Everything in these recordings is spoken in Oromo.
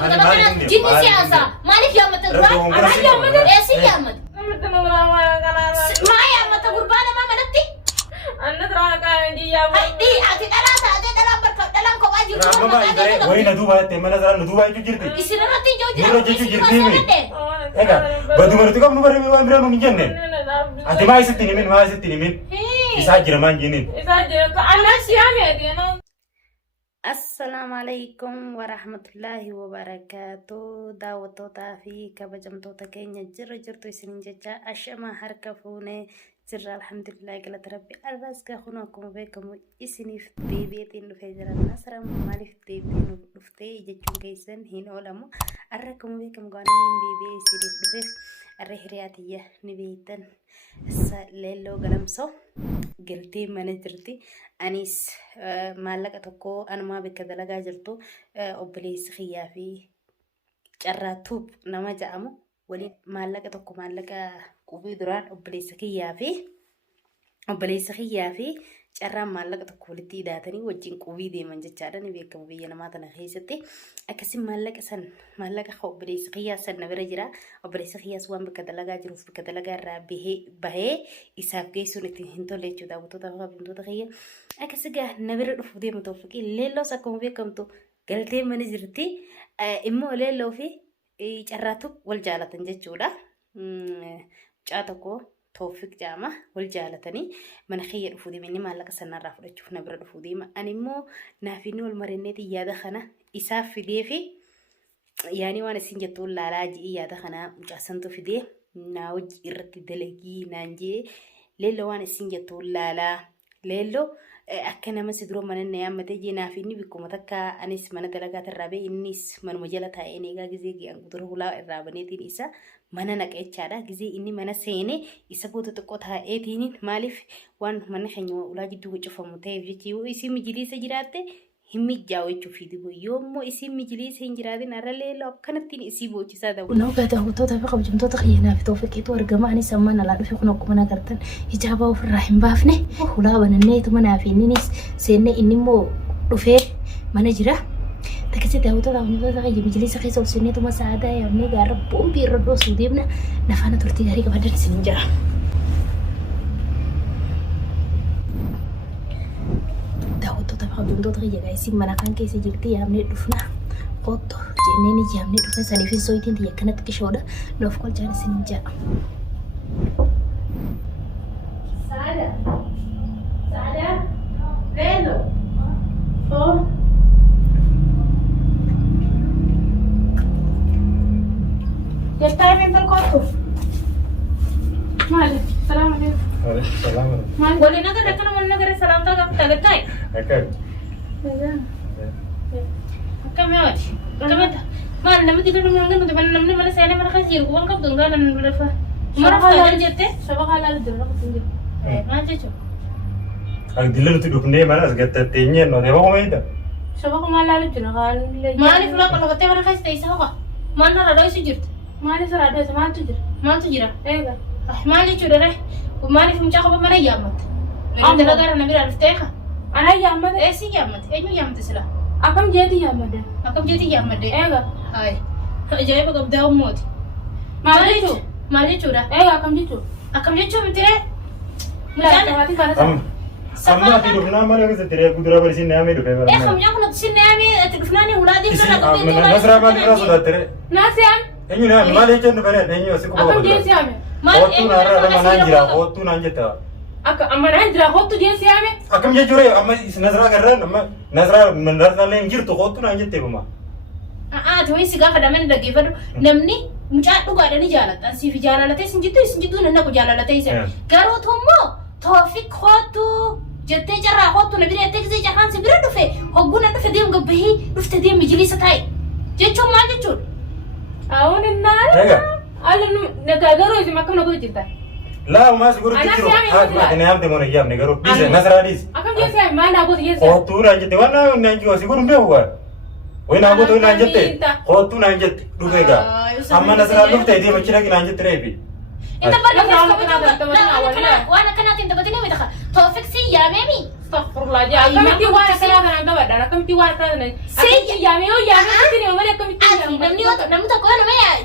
دي بتبقى جني سياسة مالك يوم تدرى أنا يوم إيش يوم ما يوم تقربانا ما منتي أنا ترى كان دي يا دي أتي ثلاثة أتي ثلاثة بركة ثلاثة كواجي وين ندوبها تمنا زال ندوبها يجرتي يصير راتي يجرو يجرتي إيه بدو مرتي كم نمر من وين برانو نجنن أنت ما يستني من يساجر مان جنين أنا سيامي دي أنا السلام عليكم ورحمة الله وبركاته دعوتوتا في كبجمتوتا كينيا جرتو سنجتا أشما هركفوني جرى الحمد لله قلت ربي الرزق خناكم بكم إسني في بيتين فجر النصر مالي في بيتين وفتي جتون كيسن هنا ولمو أركم بكم قانين بيبي سيري في الرحرياتية نبيتن ليلو قلمسو قلتي ما نجرتي أنيس مالك تكو أنا ما بكذا جرتو أبليس خيافي جراتوب نما جامو ولي مالك تكو مالك كوبي دران أبليس خيافي جرا مالك تكو لتي داتني وجين كوبي دي من جتشارا نبيكم بينا ما تنخيستي أكسي مالك سن مالك خو أبليس خياس سن نبرجرا أبليس خياس وان بكذا جروف بكذا رابه به إساف جيسو نتهنتو ليجو داوتو تفهم بنتو تخيل أكسي جه نبر رفودي متوفقي ليلو سكون بيكم تو قلتي من جرتي إمو ليلو في جراتو والجالة تنجتشودا جاتكو توفيق جامع والجالتني من خير رفودي مني ما لك سنة رافض تشوف نبر رفودي ما أنا مو نافيني والمرنتي يا دخنا إساف في دي في يعني وانا سنجتول لا لاجي يا دخنا جاسنتو في دي ناوج إرتي دلقي نانجي ليلو وانا سنجتول لا ليلو أكنا ما سدرو من النيام متجي نافيني بكم تكا أنيس من دلقات الرابع إنيس من مجلة إني جاجزي أنقدره لا الرابنيتين إسا mana nak echada gizi ini mana sene isabutu tukota etinin malif wan mana khanyo ulaji dugu chofamu tay viti o isi mijilisa jirate himmi jawo chufidi bo yomo isi mijilisa hinjirade narale lo kanatin isi bo chisada ونو قاعدة وطوطة في قبل جمتو تخينا في توفيقيت ورقما أني سمانا لا في خنوك منا قرتن إجابة وفي الرحم بافنه ولا بننيت منا في نيس سنة إني مو رفيع منا جرا تكسي داوتو داوتو تغيي مجلس خيسو سنة ما سعادة يا ابني قارب بوم بيردو سوديبنا نفانا ترتي غاري كبدر سنجرا داوتو تبغى جمتو تغيي غايسي منا كان كيسي جلتي يا ابني دفنا قطو جنيني جامني دفنا سالي في سويتين دي كانت كشودا لو فكل جانا سنجا سعادة فينو فو يستعمل في الكتب مالك السلام عليكم السلام مالك قولي نقدر أكلم من نقدر السلام تاعك تاعي أكيد كم يا ولد كم أنت ما أنا لما تيجي من عندنا تبى نمني من سنة من خسير وان كم دونغا أنا نبرفه ما رفع على جتة شباب على الدرة كتير ما جيتوا أنا دلنا تدوخني ما ناس قت تيني إنه ده هو ما يدا شباب ما على الدرة قال ما أعرف لا كل وقت من خسير تيسا ما أنا رأي سجرت ما على سر عدوس ما تجرا ما تجرا إيه ما لي شو ده وما أعرف مشاكل بمن يامت عندنا دار نبي عرفتها أنا يا مد إيه سي يامت إيه مو يامت سلا أكم جدي يا مد أكم جدي يامت إيه هاي جاي بقى بدأ موت ما لي شو ده إيه أكم جيتو أكم جيت شو متى لا تبغى تكرر سمنا تدوخنا ما نقدر تري قدرة برسين نعمل ده إيه بيبر خم ياكل تسين نامي تكفناني ولادي من نزرع ما نقدر صدق تري ناس يام إني نعم ما ليش إنه بني إني بس كوبا أكم جيس يام هوتو نارا لما نانجرا هوتو نانجتا أما نانجرا هوتو جيس يام أكم جوري أما نزرع كرر أما نزرع من نزرع لينجير تو هوتو نانجتا بما توي سيجا فدامن دقي فدو نمني مجاد لغة دني جالت أنسي في جالته سنجتو ننا كجالته يسه كارو ثمو توفيق هوتو جت جرا هوتو نبي رأيتك زي جهان سبيرة دفع هقولنا دفع ديم قبهي دفع ديم مجلس تاي جتشو ما جتشو أون النار أنا نكادرو إذا ما كنا نقول جدا لا ما سيقولوا تكرو هاد ما تنام تمون أيام نقولوا بيز نزرع ديز أكم جيس يام ما نقول جيس هوتو نانجتا وانا نانجوا سيقولوا بيه هو وين أبغى نانجتا هوتو نانجت دفعة أما نزرع دفعة دي ما كنا نانجت ريبي انت وانا كانت انت بتني ويدخل توفيق سي يا ميمي استغفر الله جاي كم تي وانا كلا انا دبا انا كم تي وانا كلا سي يا ميو يا ميمي ما كم تي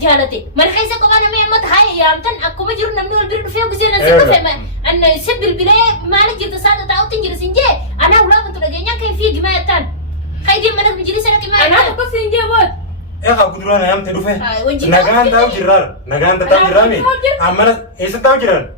جالتي مرخيسة كمان ما يمت هاي يا أمتن أكو مجرد نمني والبرد فيه وجزينا نسيب فيه أن يسب البلاي ما لك جلد سادة تاو تنجل سنجي أنا ولا كنت لقينا كيف في جماعة تان خيدي منك مجلس أنا كمان أنا أقول سنجي بود يا أخي قدرنا يا أم تدوفه وجهي نجان تاو جرار نجان تاو جرامي أمانة إيش تاو جرار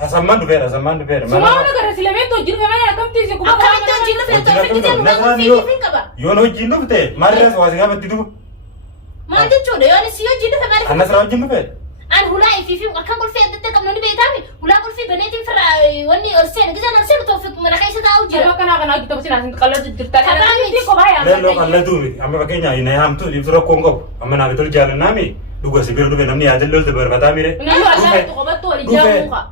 أسمان دبير سمعوا نقدر سلمين توجيه فما أنا كم تيجي كم أكمل تنجل فيه توفيق جزيلا ولا في كبا يونو جينو بته مارس واسيا بتدو ما أنت شو ده يعني سيو جينو فما أنا سراب جينو بته أنا هلا في أكمل في أنت كم نوني بيتامي ولا أقول في بناتي فرا وني أرسل جزيلا أرسل توفيق مرخيسة تاو جرا كنا كده بس ناس نتكلم جدّا أنا كنت كوبايا لا الله دومي أما بكينيا هنا هم تو ليبسرو كونغو أما نابتول جالن نامي دوغا سبيرو دوبي نمني عدل لول تبر بتاميره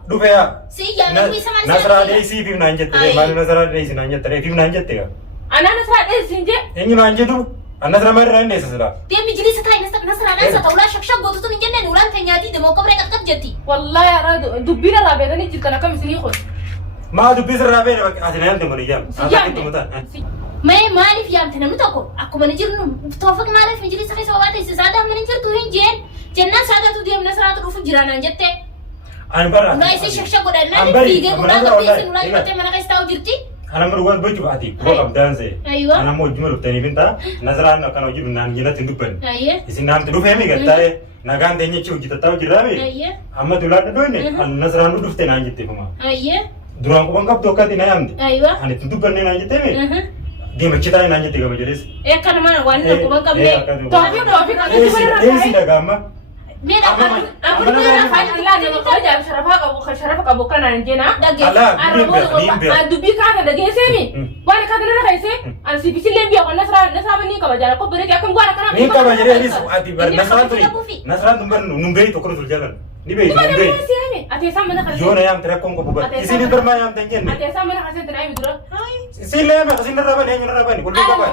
دوبي يا سيجا نبي سمع نصرا ديسي في نانجت تري مال نصرا ديسي نانجت تري في نانجت تيا أنا نسرع إيه سنجة إني نانجتو النصرا ما رأي نسرا dia majlis tay nasra nasa tawla shakshak goto to ninjenne nulan tanyati de moko brek kat jati والله يا راد دبينا رابع ده نجيب كنا كم سنين خد ما دبي سر رابع أجنبي أنت مريم أنت متى may malif yam tanam to ko aku manajer nu tofak malif majlis khay sawata isada manajer tu hinjen janna sada tu dia nasra tu fu jirana jette أنا برا ngai se shakshak godan na fige godan to pisi nulan kote mana kay staw jirti أنا مروان بيجي بعدي بروح أبدانسي أيوة. أنا مو جمل بتاني بنتا نظرا أنا كانوا يجيب نان جينا تندوبن aye إذا نام تدوب همي قتاي نعان تاني شو جت تاو جرامي aye أما تولاد دويني النظرا ندوب تنان جت فما aye درام كمان كاب توكا تنا يامدي ayo أنا تندوبن نان جت مي دي مچتا نان جت كم جلس ya kan mana wanna ko ban kamne توفيق أنا تقول إيه سيدا كاما beda aku tuh orang fan gila nih kalau jam sharafah kamu kan anjena dubi kan ada gesemi wani kan ada kaise an si bisi lembi aku nasra bani ka bajara ko bere ya kan gua kan ni ka bajare ni ati bar nasran tumbar numbei to kono jalan ni be numbei ate sama na kasi yona yam tere kongo bubar isi ni berma yam tengen ni ate sama na kasi tanai bidura isi le ma kasi naraban henyu naraban kullu kaban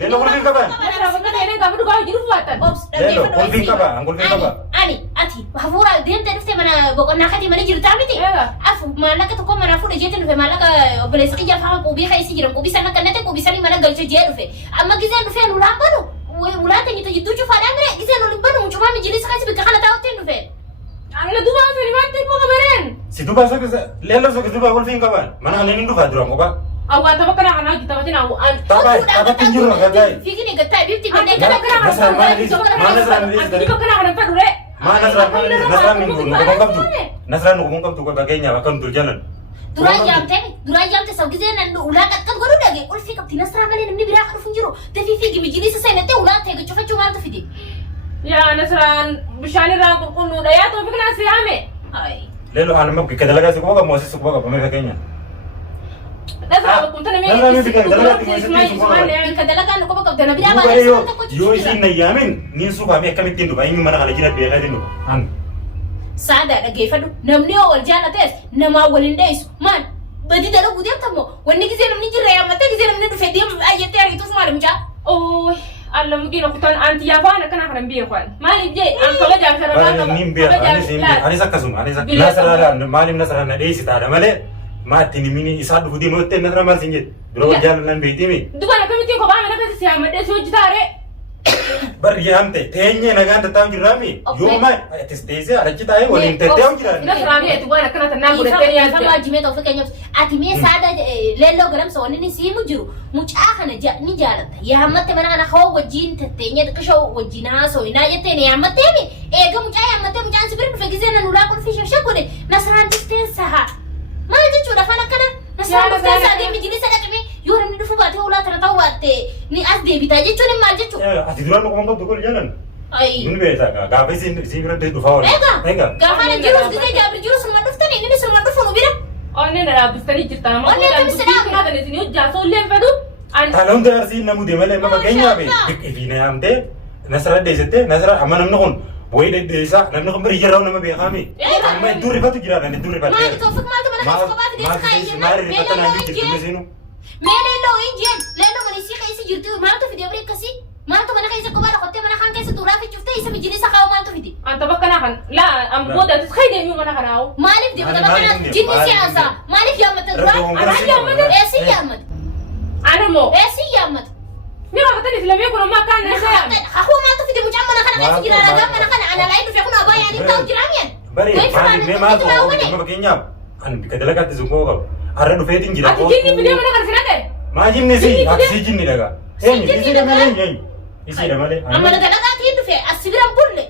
lelo kullu kaban nasra bani ene ga budu ga jiru fuatan lelo kullu kaban angul kaban ani ati hafura dem tadi fte mana bokon nakati mana jirta miti afu malaka to ko mana fu de jeten fe malaka obelesi kija fa ko bi khaisi jiran ko bisa na kanate ko bisa ni mana galche jeru fe amma gizen fe no lambano ulata ni to jitu fa damre gizen no limbano chuma mi jilis khaisi bi khala taw tenu fe ana duma fe ni mate ko beren si tu basa kesa lelo so kitu ba kullu kaban mana haleni ndu fa duram ko ba awa ta bakana kana kita batin awu an taba tinjur na gadai fikini gatai bibti bende kana kana kana padure Ma nasran min gun ko ngam tu nasran ko ngam tu ko bagenya ba kan tu jalan dura jam te saugi zenan do ula kat kan godo dage ul fi kapti nasra mali namni bira kan funjiro te fi fi gibi jini sai na te ula te ga chufa chuma ta fidi ya nasran bishani ra ko kunu da ya to fikna siyame ai lelo ana mabki kadalaga ko ga moses ko ga ba me bagenya nasra ko kuntana me kadalaga no ko ba kapta na bira ba yo isin na yamin ni su ba me kamitin do ba yin mana kana jira be ga dinu an sada da gefadu namni o waljana tes nama walin dais man badi da rubu dem tamo wani gize namni jira ya mate gize namni du fedem ayete ari to smal mja oh Allah mungkin aku tan anti ya bana kana kana biye kwan mali je an kala jam sharafa ba nim be ani sim be ani sakasum ani sak nasara malim nasara na dai sita da male ma tini mini isa du di motte nasara mal sinjet dro jalan nan be timi dugana kamiti ko ba me na kasi siya made so jitare bar yamte tenye na ganda taw jirami yoma testese ala kita ay walin te taw jirami nasra me tu bana kana tan nangu da tenya sama jime to fika nyos ati me sada lelo garam so ni si mujiru mucha kana ni jarata ya hamatte mana ana khaw wajin te tenya da kasho wajina so ina yete ne ya matte mi e ga mucha ya matte mucha sibir fa gizena nula kun fi shakure nasran distensa ha ma ji chuda fana kana nasran distensa de mi jini sada kami yoram ni dufu bate ula tara tawate ni asde bitaje chune ma je chu ati duran ko ngam to ko jalan ai mun be ta ga be sin bira de du fawl ega ga fana jirus gize jabri jirus ma duftani ni sur ma dufu no bira onne da bistani jirta ma onne ta bisada kana da ni ja so le fadu an talon dar sin namu de male ma bagenya be ifine amte nasra de zete nasra amanam non boy de desa nam no bari jaraw na ma be xami ma duri fatu jira na duri fatu ma to fuk ma to mana ko ba de ska yi ma ri fatu na ji jirtu mesinu mele lo injen lelo mani si kaisi jirtu ma to fidi abri kasi ma to mana kaisi ko ba ko te mana kan kaisi tura fi chufte isa mi jini sa kaw ma to fidi anta bakana kan la am boda tskhaide mi mana kana aw malif de bata bakana jini si asa malif ya mata dura Ana ya mata esi ya mata ana mo esi ya mata mi ma fatani filame ko ma kan na sa ako ma to fidi mu jamma na kana si jira ragaa mana kana ana laayee dhufee kun abaa yaanii ta'u jira miyan. Bari maali mee maal ta'u dhimma fakkeenyaaf an bika dalagaatti zungoo qabu har'a dhufeetiin jira. Ati jinni fidee mana kana sinate. Maa jinni si aksii jinni dhagaa. Eenyu isiidha malee eenyu isiidha malee. Amma dalagaatiin dhufee as biran bulle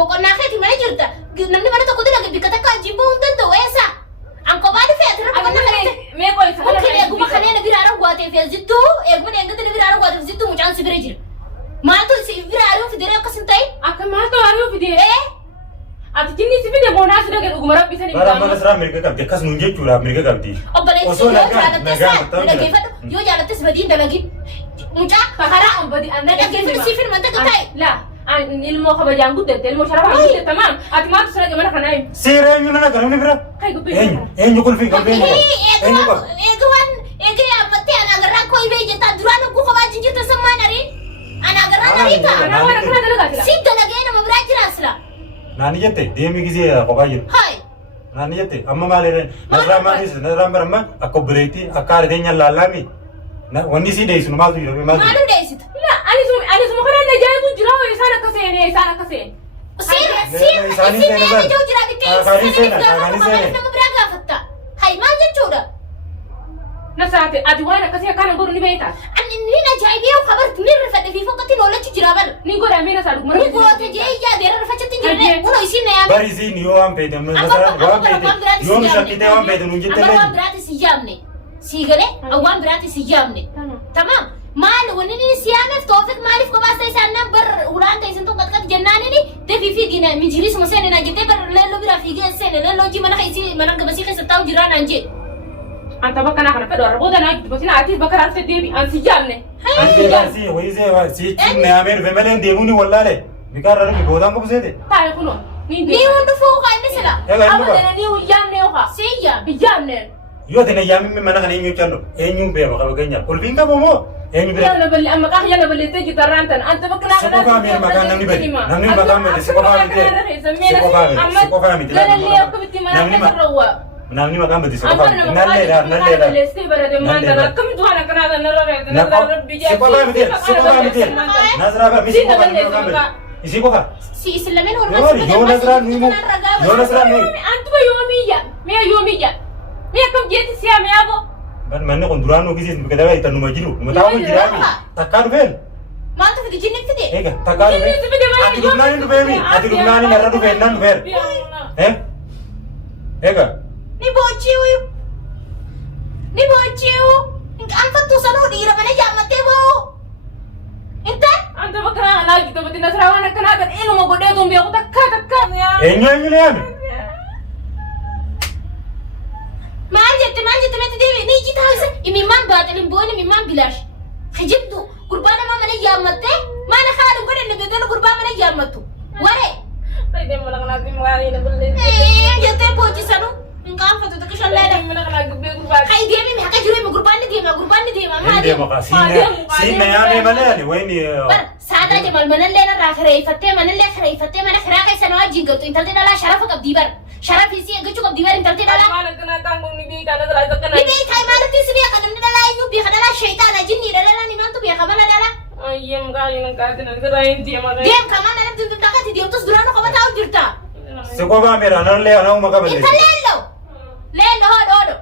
moqonnaa keeti malee jirta namni mana tokko dalaga bika takka wajjin bahuu hin danda'u eessa. An kophaa dhufee ati rabba kana kanatti. Mee qoy isa kana. Mungkin eeguma kanneen biraara waateef zittuu eeguma eeggatanii biraara waateef zittuu mucaan si bira jira. Maaltu si biraaruu fidee akkas hin ta'in? Akka maaltu ari'uu fidee? Ati jinni si fide boonaa si dhagee dhuguma rabbisanii Bara mana siraa mirga qabdi akkas nuun jechuudhaaf mirga qabdi. Obboleessi yoo jaalattes dhaggeeffadhu yoo jaalattes badii dalagin. Mucaa karaa an badii an dhaggeeffadhu siif hin manta ta'e. Laa ilmoo kabajaan guddatte ilmoo sharafaan guddatte maam ati maaltu si dhagee mana kanaa himu. Seera eenyu nana garamni bira? Kai gubbee. Eenyu kulfii qalbii eenyu qaba? Eenyu qaba? Eeguwwan eegee yaammattee ana agarraa koo hibee jettaa duraan ogguu kophaa jinjirta sammaan ariin. Ana agarraa ariita. Kanaa waan akkana dalagaa jira. Si dalagee nama biraa jira asila. Naani jette deemii gisee kophaa jiru. Hai. Naani jette amma maalirreen nasirraa maalis nasirraa baramma akka obboleettii akka aariteenya lallaami. Wanni si deessu maaltu jiru maaltu. Maaltu deessita? Ani suma kana na jaayu jira oo isaan akka seene isaan akka seene. Isaanii ijoo jira bittee nama biraa gaafatta. Hai maal jechuudha? Na saate ati waan akkasii akkana godhu ni beektaa? Ani ni ajaa'ibee kabarti ni rifadhe fi fokkatti noolachi jira bal. Ni godha mee na saadhu Ni goote jee iyyaa rifachatti hin jirre. Kuno isiin na yaame. Bari isiin yoo waan feete nasirraa waan feete yoo mishakkitee waan feete nuun jette Amma waan biraati si yaamne. Si galee waan biraati si yaamne. Tamam. Maal wanni ni siyaameef toofik maaliif kobaasta isaan nan bar ulaan ta'e isin tokko akkatti jennaanini deebii fi gina minjiris museen na jettee bar leelloo biraa fiigee seen leelloo hojii mana keessi mana gabasii keessa taa'u jiraa naan jee. Anta bakka naa kana fedhu arboota naa gidduu batina ati bakka raafte deebi an si jaamne. Anti si hoyisee si cimne amee dhufe malee deemuuni wallaale bikaarra dhufe bootaan qubseete. Taa'e kunoo. Ni hundi fuuqa inni sila. Abadana ni uyyaamne yookaa. Si yaam. Iyyaamne. Yoo tana yaamimi mana kana eenyu canno eenyuun beema qaba keenya kulfiin qabu moo eenyu bira. Yalla balli amma kaa yalla balli tee gitarraan tan anta bakka naa kana. Sikofaa miir makaan namni badi namni makaan badi sikofaa miti sikofaa miti lallee akka bitti mana keessa rawwa. Namni makaan badi sikofaa miti nallee daar. Balleessee barate maan tan akkamitti waan akkana tan narra reete narra rabbi jaa. Sikofaa miti nasraa bara misi sikofaa miti makaan badi isi kofa. Si isin lameen wal yoo nasraa nuyi yoo nasraa nuyi. Antuma yoomiyya mee yoomiyya. Mee akkam jeetti siyaa mee abo. Manni kun duraan nu gisiis bika dagaa itti numa jiru numa taa'u jiraami takkaa dhufeen. Maaltu fide jinni fide? Eega takkaa dhufeen ati dhufnaan hin dhufeemi ati dhufnaan hin irra dhufeen nan dhufeera. Eega. Ni boochiiwu ni boochiiwu anfattuu sanuu dhiira mana jaammattee boo. Inta? Anta bakka naa alaa gidduu batina siraa waan akkanaa kan ilma godhee tuun beeku takkaa takkaa. Eenyu leeyame? Maal jette meti deebi ni jitaa isa imimmaan baaxilin booni imimmaan bilaash. Hijibdu gurbaa nama mana jaammattee mana haadha godhanne beekana gurbaa mana jaammattu. Waree. Fayyadee mana kanaa fi magaalii na bullee. Jettee boojisanu hin qaanfatu takka shalleedha. Mana kanaa gubbee gurbaa. Hai deemi mi akka jiru gurbaan ni deema maali? Deema kaa siinna yaamee malee ani wayni. Bar saadaa jamal manallee narraa kireeffattee manallee kireeffattee mana kiraa keessa na wajjin galtu intalti dhalaa sharafa qabdii bar. Sharaf isi eeggachuu qabdi bar intalti dhalaa. Mana kanaa kaangoo ni beekaa na dhalaa takka ni beekaa maalatti si beeka namni dhalaa eenyu beeka dhalaa sheeytaana jinni dhalaa ni nantu beeka mana dhalaa. Ayyee magaalii na kaati na dhalaa hin deema. Deem kamaa na namti dhaqati deemtus duraanu qaba taa'u jirta. Si kophaa miira anallee anauma qabale. Inta leello hodho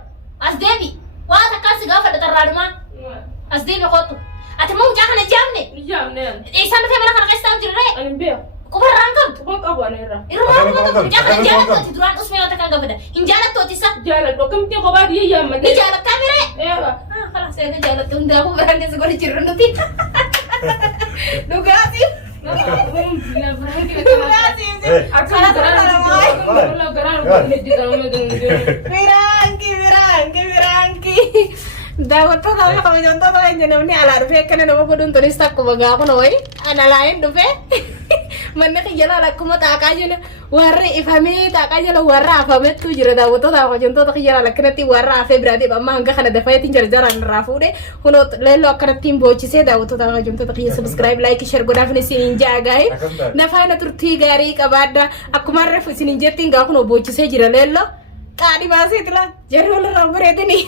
as deebi waa takkaa si gaafa dhaxarraadhumaa as deebi kootu ati moo mucaa kana jaamne. Jaamne. Isaan dhufee mana kana keessa taa'u jirre. Ani beeku. Qubarraan qabdu. Quba qabu ani irra. Irraa qabdu mucaa kana jaalattooti duraan usmee yoo takkaan gaafadha hin jaalattooti isa. Jaaladhu akkamitti kophaa biyya yaammadde. Ni jaalattaa miree. Eewa. Kalas eega jaalatte hundaafuu biraan keessa godhe jirru nuti. Dhugaati. Biraanki. Daawwattoota amma kabajamtoota keenya namni alaa dhufee akkana nama godhuun turis akkuma gaafa na wayi ana laayin dhufee manni kiyya laala akkuma xaaqaa jala warri ifamee xaaqaa jala warra afamettu jira daawwattoota kabajamtoota kiyya laala akkanatti warra afee biraatiif amma hanga kana dafayeetiin jarjaraan irraa fuudhe kunoo leelloo akkanattiin boochisee daawwattoota kabajamtoota kiyya subscribe like share godhaaf isin hin jaagaa'e nafaana turtii gaarii qabaadha akkuma reefu isin hin jettiin gaa kunoo boochisee jira leelloo qaadhi baaseetila jarri walirraa bareedanii.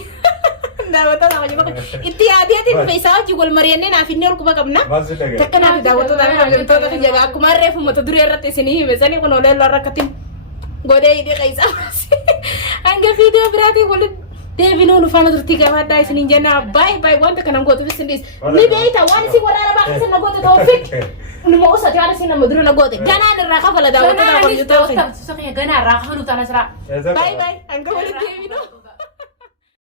daawwattoota kabajamtoota itti yaadiyaatiin feesaa hojii wal mari'annee naaf inni ol quba qabna. Maal si dhagaye? Takka naaf daawwattoota kabajamtoota kiyya akkuma reefu mata duree irratti isinii hime sanii kun olee lorra akkatti godhee hidhee qeessaa hanga viidiyoo biraatiin walitti deebinuu nufaana turtii gabaadhaa isiniin jenna baay'ee wanta kanan gootuuf isin dhiis ni beeyta waan isin waraana baaqisa na goote ta'uufik numa usati waan isin nama dura na goote ganaan irraa kafala daawwattoota kabajamtoota ganaan irraa kafalu taana siraa baay'ee hanga walitti deebinuu.